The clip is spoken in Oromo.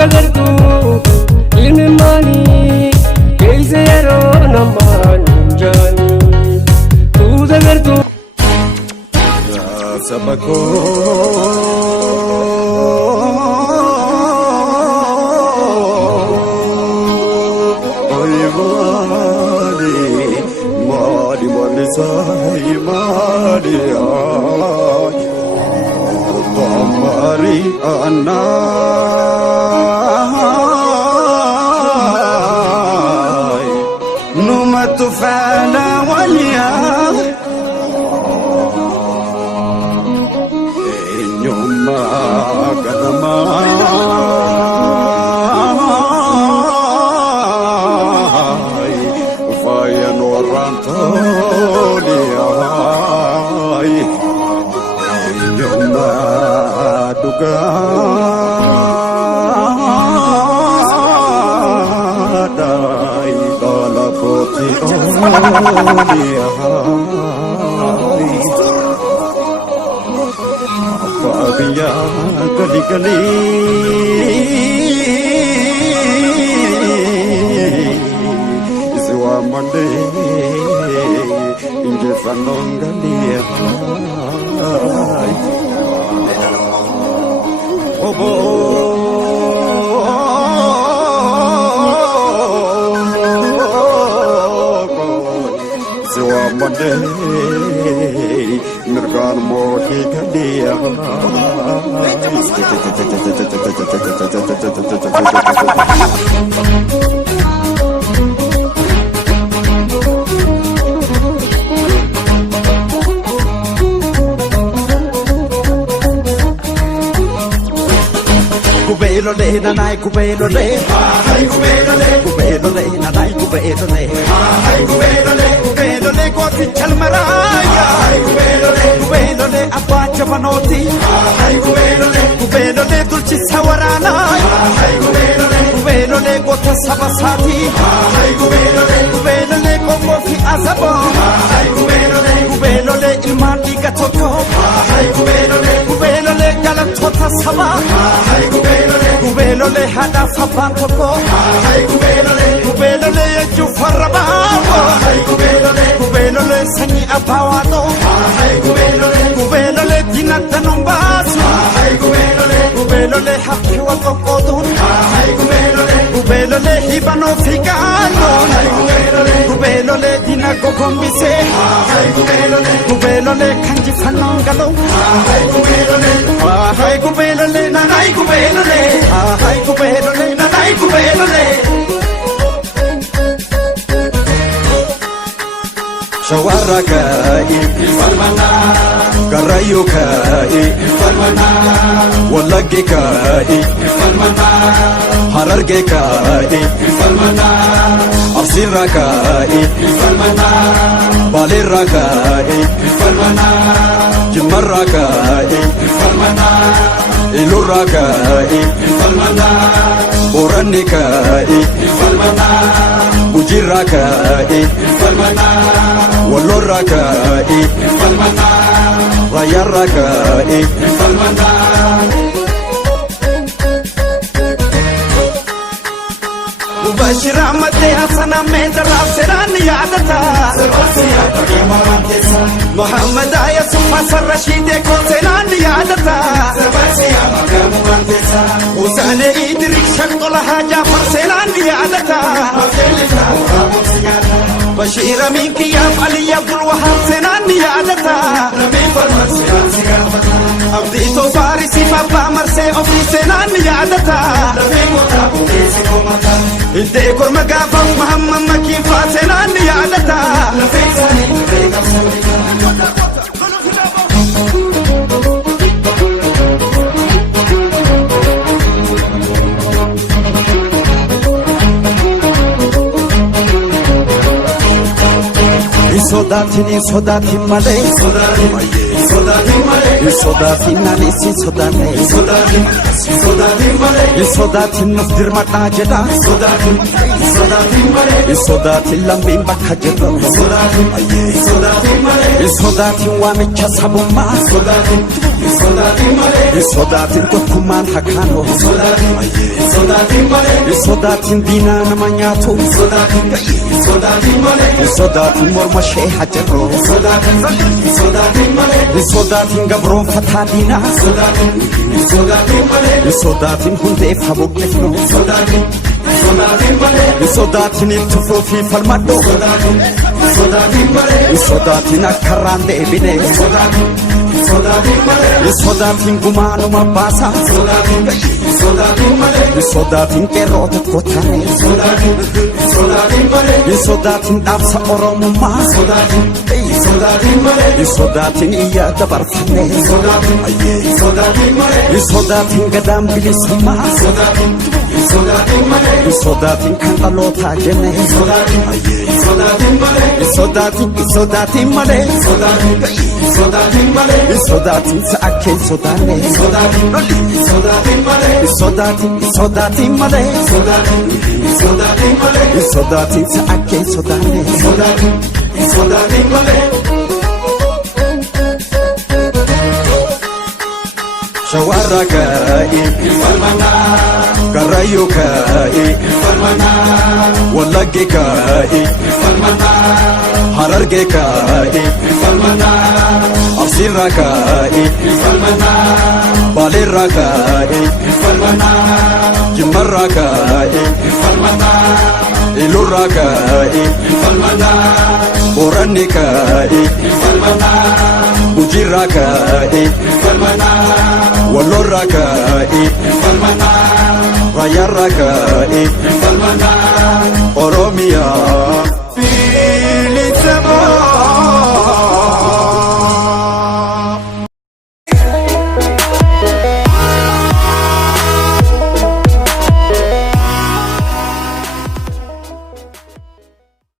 tagartu ilmani keizero naman jani tu tagartu sabako Say Maria, Tomari Anna, Numatu Fana Wanya, Nyuma Kadama, Faya Noranto. Dai dala poti Fabia gali gali Zwa mande inje fanongali Oh Mande Nirgan Moti Kadia Kubelo le na nai kubelo le hai kubelo le na nai kubelo le hai kubelo le ko chal maraya hai kubelo le apa chabanoti hai kubelo le dulci sawarana hai kubelo le ko sabasati hai kubelo le ko fi azabo hai kubelo le ilmani ka toko hai kubelo le galan thota sama hai kubelo le hada fapan toko hai kubelo le ju faraba hai kubelo le sani abawato hai kubelo le dinatanumbasu hai kubelo le hakki wa kokodun hai kubelo le hibano fikano hai kubelo le dinago gombise hai kubelo le kanji fanongalo hai kubelo le na nai kubelo le hai kubelo le na nai kubelo le Shawaraka Farmana Karayuka Farmana Walagika Farmana Harargeka Farmana Asiraka Farmana Baliraka Farmana Jimaraka Farmana Iluraka Farmana Boranika Farmana Bujiraka Farmana Waloraka Farmana Rayaraka Farmana Bashira mate hasana mendra serani adata Sebastian Pagamantesa Muhammad Ayasuf Hasan Rashid ko serani adata Sebastian Pagamantesa Usane Idris Shaktola Haja serani adata Bashira minki ya Ali Abdul Wahab serani adata Nabi Farmasian Sigafata Abdi to Farisi Papa Marse Office serani adata Nabi Kota Bukisi Komata Inte korma gafa Muhammad Maki Fasenan yadata Lafisani Rega Samika Sodati male Sodati nani si sodane Sodati nufdir mata jeda Sodati lambin bakha jeda Sodati wamicha sabuma Sodaatiin tokkummaan hakkaanoo Sodaatiin diinaa nama nyaatu Sodaatiin morma ishee hajjarroo Sodaatiin gabroonfataa diinaa Sodaatiin hundeeffa buqqifnoo Sodaatiin itti fufii falmadhoo Sodaatiin akkarraan deebinee Sodaatiin gumaanuma baasaa Sodaatiin qeerroo tokko taane Sodaatiin dhaabsa oromummaa Sodaatiin iyyaa dabarfanne Sodaatiin gadaan bilisummaa Sodaatiin kan dhalootaa jenne Sodaatiin malee Sodaatiin sa'akkeen sodaanne Sodaatiin malee Sodaatiin sa'akkeen sodaanne Shawarra ka'e Karrayyuu ka'e Wallagge ka'e Hararge ka'e Absiirra ka'e Baaleerra ka'e Jimmarra ka'e Ilurra ka'e Booranni ka'e Gujiirra ka'e Wallorra ka'e Raayyaarra ka'e Oromiyaa